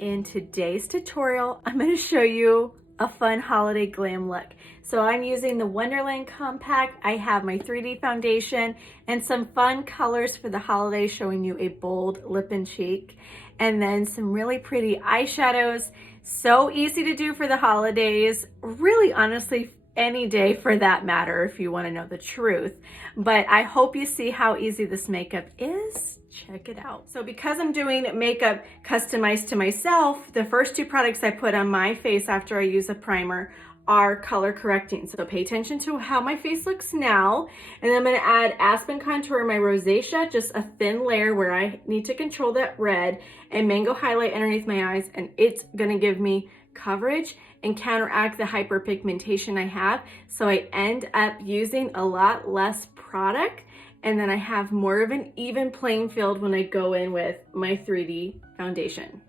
In today's tutorial, I'm going to show you a fun holiday glam look. So I'm using the Wonderland Compact. I have my 3D foundation and some fun colors for the holidays, showing you a bold lip and cheek, and then some really pretty eyeshadows. So easy to do for the holidays. Really, honestly, any day for that matter, if you want to know the truth. But I hope you see how easy this makeup is. Check it out. So because I'm doing makeup customized to myself, the first two products I put on my face after I use a primer are color correcting. So pay attention to how my face looks now. And then I'm going to add Aspen Contour in my Rosacea, just a thin layer where I need to control that red, and Mango Highlight underneath my eyes. And it's going to give me coverage and counteract the hyperpigmentation I have. So I end up using a lot less product, and then I have more of an even playing field when I go in with my 3D foundation.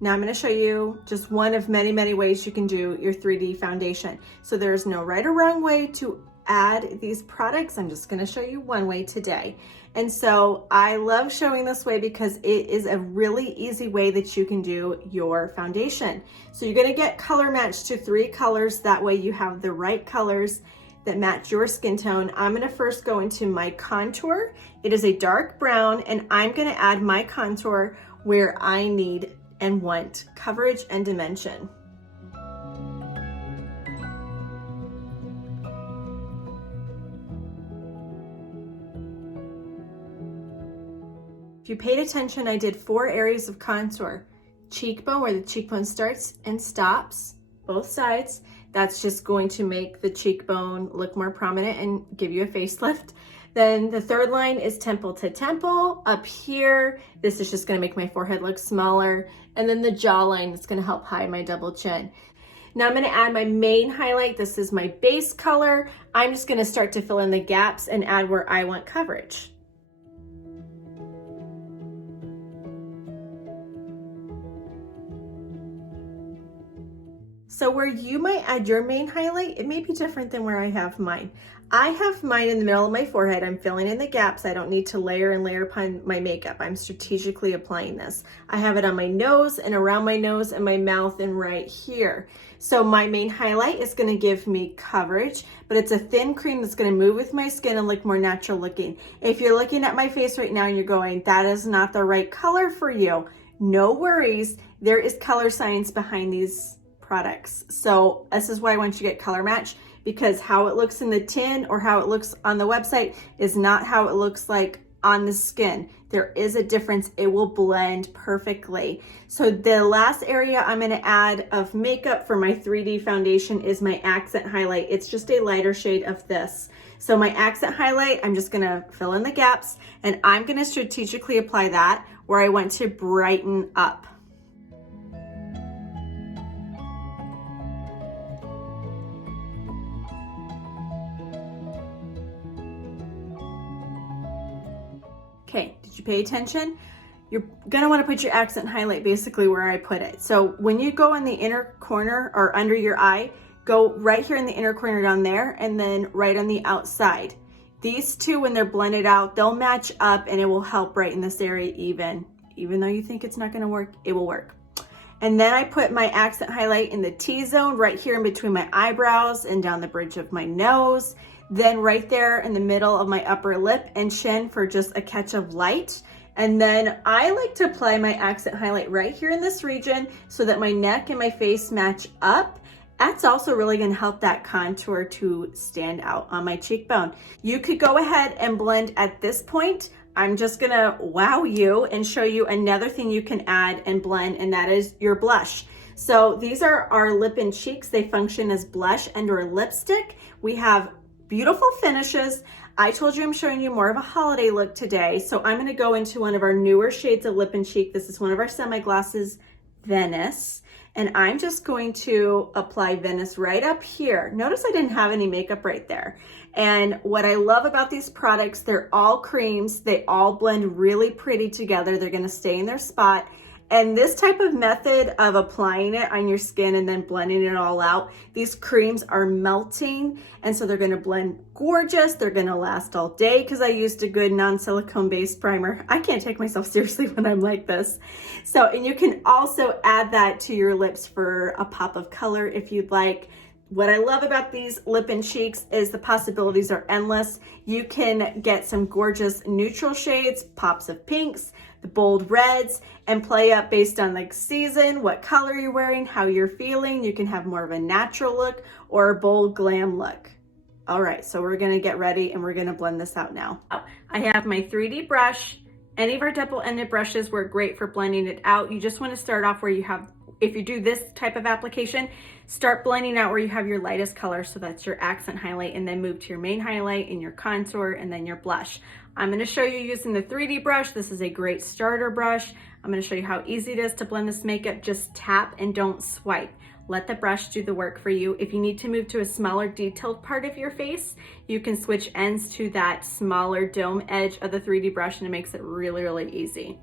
Now I'm going to show you just one of many, many ways you can do your 3D foundation. So there's no right or wrong way to add these products. I'm just going to show you one way today. And so I love showing this way because it is a really easy way that you can do your foundation. So you're going to get color matched to 3 colors. That way you have the right colors that match your skin tone. I'm going to first go into my contour. It is a dark brown, and I'm going to add my contour where I need and want coverage and dimension. If you paid attention, I did 4 areas of contour. Cheekbone, where the cheekbone starts and stops, both sides. That's just going to make the cheekbone look more prominent and give you a facelift. Then the third line is temple to temple up here. This is just going to make my forehead look smaller. And then the jawline is going to help hide my double chin. Now I'm going to add my main highlight. This is my base color. I'm just going to start to fill in the gaps and add where I want coverage. So where you might add your main highlight, it may be different than where I have mine. I have mine in the middle of my forehead. I'm filling in the gaps. I don't need to layer and layer upon my makeup. I'm strategically applying this. I have it on my nose and around my nose and my mouth and right here. So my main highlight is going to give me coverage, but it's a thin cream that's going to move with my skin and look more natural looking. If you're looking at my face right now and you're going, that is not the right color for you, no worries. There is color science behind these products. So this is why I want you to get color match, because how it looks in the tin or how it looks on the website is not how it looks like on the skin. There is a difference. It will blend perfectly. So the last area I'm going to add of makeup for my 3D foundation is my accent highlight. It's just a lighter shade of this. So my accent highlight, I'm just going to fill in the gaps, and I'm going to strategically apply that where I want to brighten up. Okay, did you pay attention? You're gonna wanna put your accent highlight basically where I put it. So when you go in the inner corner or under your eye, go right here in the inner corner down there, and then right on the outside. These two, when they're blended out, they'll match up and it will help brighten this area even though you think it's not gonna work, it will work. And then I put my accent highlight in the T-zone right here in between my eyebrows and down the bridge of my nose. Then right there in the middle of my upper lip and chin for just a catch of light. And then I like to apply my accent highlight right here in this region so that my neck and my face match up. That's also really going to help that contour to stand out on my cheekbone. You could go ahead and blend at this point. I'm just going to wow you and show you another thing you can add and blend, and that is your blush. So these are our lip and cheeks. They function as blush and or lipstick. We have beautiful finishes. I told you I'm showing you more of a holiday look today. So I'm going to go into one of our newer shades of lip and cheek. This is one of our semi-glosses, Venice. And I'm just going to apply Venice right up here. Notice I didn't have any makeup right there. And what I love about these products, they're all creams. They all blend really pretty together. They're gonna stay in their spot. And this type of method of applying it on your skin and then blending it all out, these creams are melting. And so they're gonna blend gorgeous. They're gonna last all day because I used a good non-silicone based primer. I can't take myself seriously when I'm like this. So, and you can also add that to your lips for a pop of color if you'd like. What I love about these lip and cheeks is the possibilities are endless. You can get some gorgeous neutral shades, pops of pinks, the bold reds, and play up based on like season, what color you're wearing, how you're feeling. You can have more of a natural look or a bold glam look. All right, so we're gonna get ready and we're gonna blend this out now. I have my 3D brush. Any of our double-ended brushes work great for blending it out. You just wanna start off where you have, if you do this type of application, start blending out where you have your lightest color, so that's your accent highlight, and then move to your main highlight and your contour and then your blush. I'm gonna show you using the 3D brush. This is a great starter brush. I'm gonna show you how easy it is to blend this makeup. Just tap and don't swipe. Let the brush do the work for you. If you need to move to a smaller detailed part of your face, you can switch ends to that smaller dome edge of the 3D brush and it makes it really, really easy.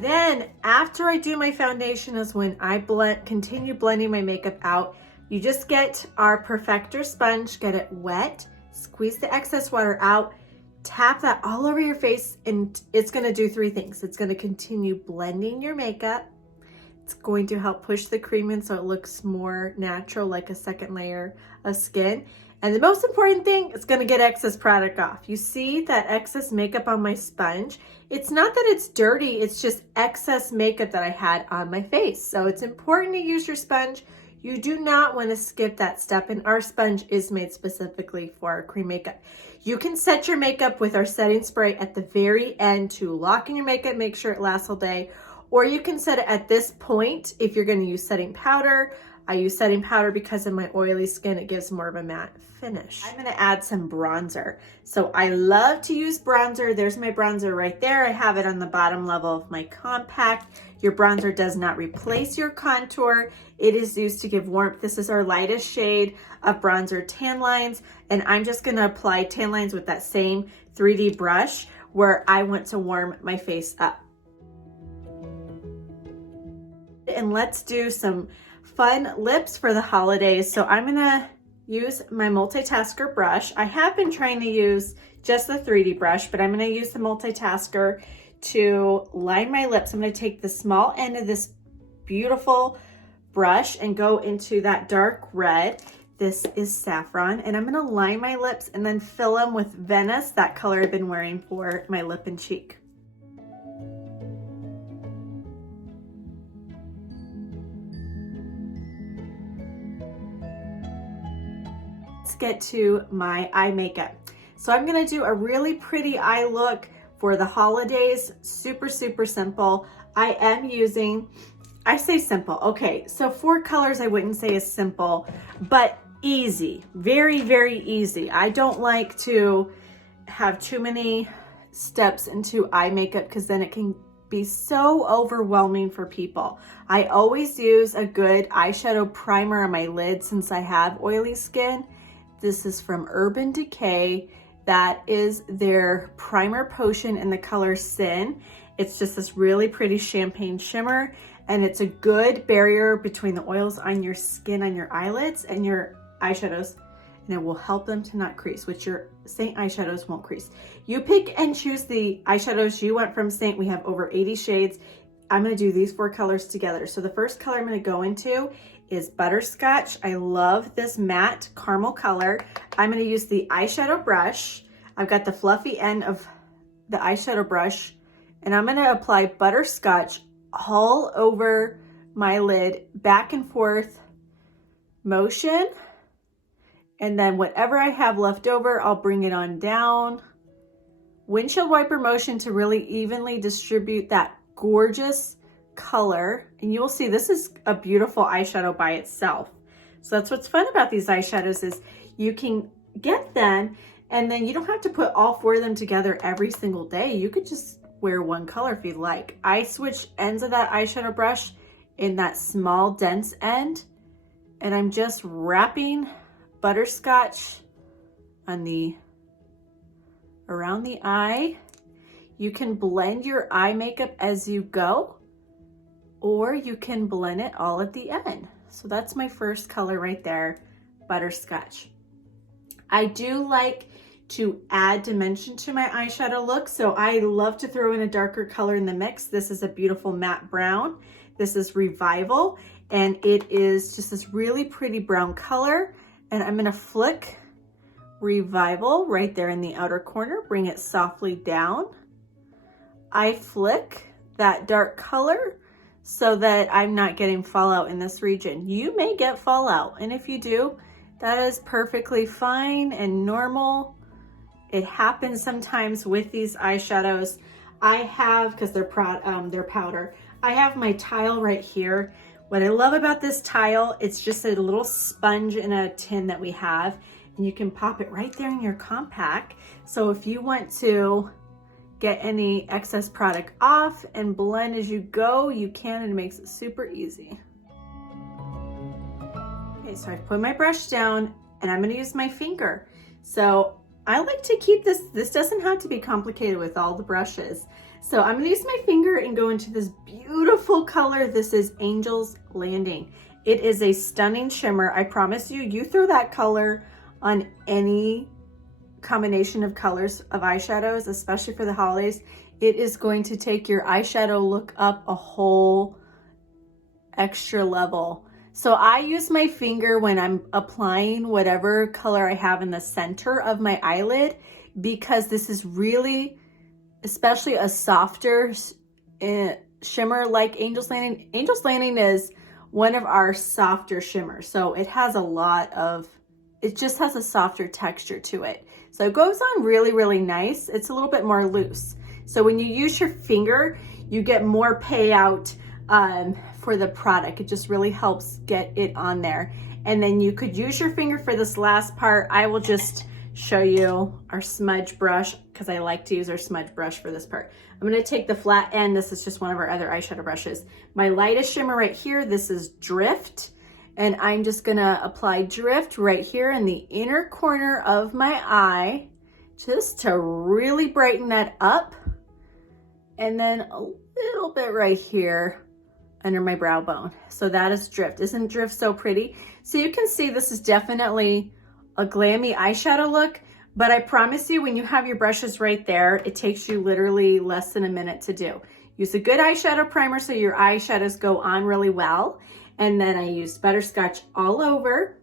Then after I do my foundation is when I continue blending my makeup out. You just get our perfector sponge, get it wet, squeeze the excess water out, tap that all over your face, and it's gonna do three things. It's gonna continue blending your makeup. It's going to help push the cream in so it looks more natural, like a second layer of skin. And the most important thing, it's gonna get excess product off. You see that excess makeup on my sponge? It's not that it's dirty, it's just excess makeup that I had on my face. So it's important to use your sponge. You do not wanna skip that step, and our sponge is made specifically for our cream makeup. You can set your makeup with our setting spray at the very end to lock in your makeup, make sure it lasts all day, or you can set it at this point if you're gonna use setting powder. I use setting powder because of my oily skin, it gives more of a matte finish. I'm gonna add some bronzer. So I love to use bronzer. There's my bronzer right there. I have it on the bottom level of my compact. Your bronzer does not replace your contour. It is used to give warmth. This is our lightest shade of bronzer, Tanlines, and I'm just gonna apply Tanlines with that same 3D brush where I want to warm my face up. And let's do some fun lips for the holidays. So I'm gonna use my Multitasker brush. I have been trying to use just the 3D brush, but I'm gonna use the Multitasker to line my lips. I'm gonna take the small end of this beautiful brush and go into that dark red. This is Saffron, and I'm gonna line my lips and then fill them with Venice, that color I've been wearing for my lip and cheek. Get to my eye makeup. So I'm gonna do a really pretty eye look for the holidays. Super, super simple. I am using, I say simple, okay, so 4 colors I wouldn't say is simple, but easy, very, very easy. I don't like to have too many steps into eye makeup because then it can be so overwhelming for people. I always use a good eyeshadow primer on my lid since I have oily skin. This is from Urban Decay. That is their primer potion in the color Sin. It's just this really pretty champagne shimmer, and it's a good barrier between the oils on your skin, on your eyelids, and your eyeshadows, and it will help them to not crease, which your Seint eyeshadows won't crease. You pick and choose the eyeshadows you want from Seint. We have over 80 shades. I'm gonna do these 4 colors together. So the first color I'm gonna go into is Butterscotch. I love this matte caramel color. I'm gonna use the eyeshadow brush. I've got the fluffy end of the eyeshadow brush, and I'm gonna apply Butterscotch all over my lid, back and forth motion. And then whatever I have left over, I'll bring it on down windshield wiper motion to really evenly distribute that gorgeous color. And you will see this is a beautiful eyeshadow by itself. So that's what's fun about these eyeshadows is you can get them and then you don't have to put all 4 of them together every single day. You could just wear one color if you'd like. I switched ends of that eyeshadow brush in that small dense end, and I'm just wrapping Butterscotch on around the eye. You can blend your eye makeup as you go, or you can blend it all at the end. So that's my first color right there, Butterscotch. I do like to add dimension to my eyeshadow look, so I love to throw in a darker color in the mix. This is a beautiful matte brown. This is Revival, and it is just this really pretty brown color. And I'm gonna flick Revival right there in the outer corner, bring it softly down. I flick that dark color so that I'm not getting fallout in this region. You may get fallout, and if you do, that is perfectly fine and normal. It happens sometimes with these eyeshadows. I have, because they're powder, I have my tile right here. What I love about this tile, it's just a little sponge in a tin that we have, and you can pop it right there in your compact. So if you want to get any excess product off and blend as you go, you can, and it makes it super easy. Okay, so I've put my brush down and I'm gonna use my finger. So I like to keep this doesn't have to be complicated with all the brushes. So I'm gonna use my finger and go into this beautiful color. This is Angel's Landing. It is a stunning shimmer. I promise you, you throw that color on any combination of colors of eyeshadows, especially for the holidays, it is going to take your eyeshadow look up a whole extra level. So I use my finger when I'm applying whatever color I have in the center of my eyelid, because this is really, especially a softer shimmer like Angel's Landing. Angel's Landing is one of our softer shimmers. So it has it just has a softer texture to it. So it goes on really, really nice. It's a little bit more loose. So when you use your finger, you get more payout for the product. It just really helps get it on there. And then you could use your finger for this last part. I will just show you our smudge brush, because I like to use our smudge brush for this part. I'm gonna take the flat end. This is just one of our other eyeshadow brushes. My lightest shimmer right here, this is Drift. And I'm just gonna apply Drift right here in the inner corner of my eye, just to really brighten that up. And then a little bit right here under my brow bone. So that is Drift. Isn't Drift so pretty? So you can see this is definitely a glammy eyeshadow look, but I promise you, when you have your brushes right there, it takes you literally less than a minute to do. Use a good eyeshadow primer so your eyeshadows go on really well. And then I used Butterscotch all over.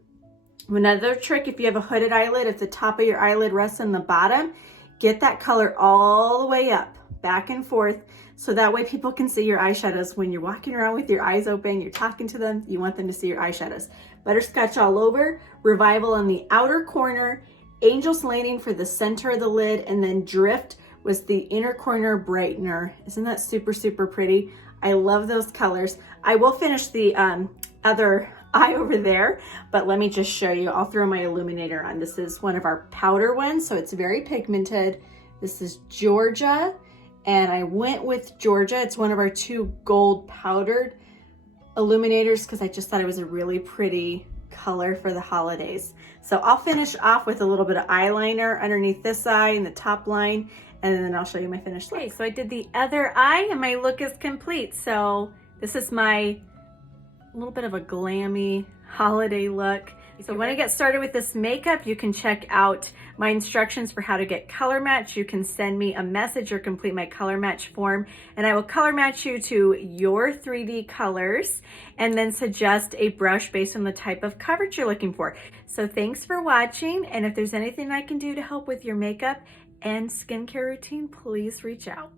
Another trick, if you have a hooded eyelid, if the top of your eyelid rests on the bottom, get that color all the way up, back and forth, so that way people can see your eyeshadows. When you're walking around with your eyes open, you're talking to them, you want them to see your eyeshadows. Butterscotch all over, Revival on the outer corner, Angel's Landing for the center of the lid, and then Drift was the inner corner brightener. Isn't that super, super pretty? I love those colors. I will finish the other eye over there, but let me just show you. I'll throw my Illuminator on. This is one of our powder ones, so it's very pigmented. This is Georgia, and I went with Georgia. It's one of our 2 gold powdered illuminators because I just thought it was a really pretty color for the holidays. So I'll finish off with a little bit of eyeliner underneath this eye and the top line, and then I'll show you my finished look. Okay, so I did the other eye and my look is complete. So this is my little bit of a glammy holiday look. So when I get started with this makeup, you can check out my instructions for how to get color match. You can send me a message or complete my color match form, and I will color match you to your 3D colors and then suggest a brush based on the type of coverage you're looking for. So thanks for watching, and if there's anything I can do to help with your makeup and skincare routine, please reach out.